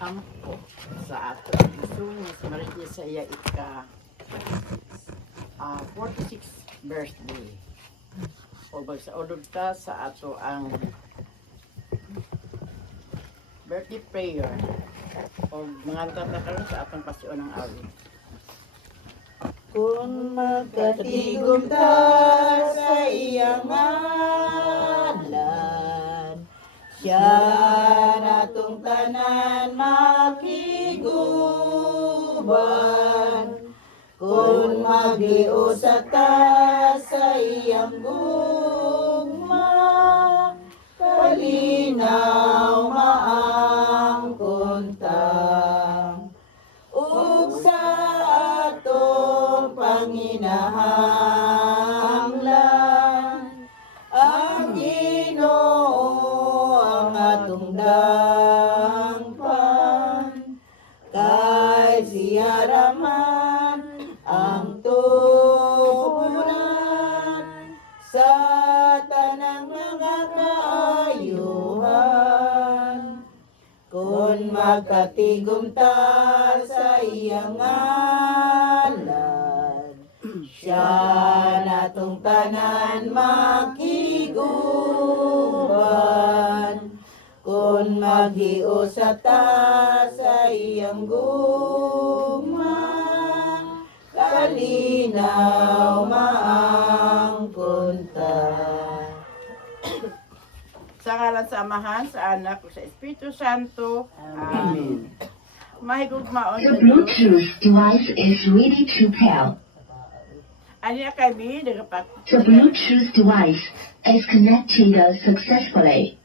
ampo sa ato isong mas mariti sa iya ika 46th birthday. O magsaulog ta sa ato ang birthday prayer o mga tatakaroon sa atong pasyon ng awit. Kung magkatigom ta sa iyang ngalan, siya natong tanan makiguban. Kung magiusa ta sa iyang gugma, kalinaw maangkon ta. Ug sa atong panginahanglan, ang Ginoo ang atong dangpan. Kay siya raman ang tugunan sa tanang mga kaayuhan. Kung magkatigom ta sa iyang ngalan, siya natong tanan makiguban. Kung maghiusa ta sa iyang gugma, kalinaw maangkon ta. Sa ngalan sa Amahan, sa Anak, sa Espiritu Santo. Amen. Mahigugmaon The sa Diyos. Bluetooth device is ready to pair. Ani kami nagapat. The Bluetooth device is connected successfully.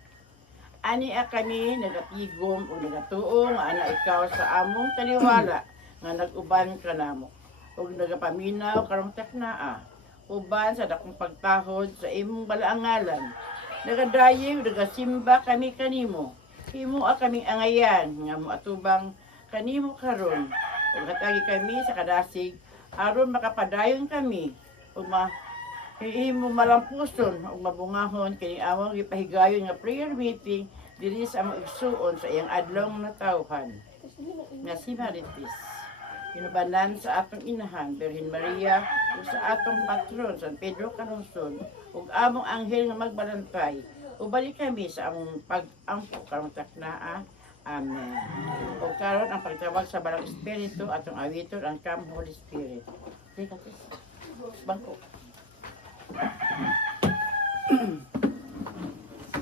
Ani kami nagatigom o nagatuong ana ikaw sa among taliwala nga nag-uban ka namo. Ug nagapaminaw karong taknaa. Uban sa dakong pagtahod sa imong balaangalan. Nagadayiw, nagasimba kami kanimo. Himo kaming angayan nga moatubang kanimo karon. Ug hatagi kami sa kadasig aron makapadayon kami ug himo malampuson ug mabungahon kini among gipahigayon nga prayer meeting diri sa among igsuon sa iyang adlaw nga natawhan nga si Marites. Kinubanan sa atong inahan, Birhen Maria, ug sa atong patron, San Pedro Calungsod, ug among anghel nga magbalantay. Ubalik kami sa among pag-ampo karong taknaa. Amen. O karon ang pagtawag sa Balang Espiritu atong awiton ang Come Holy Spirit. Bangko.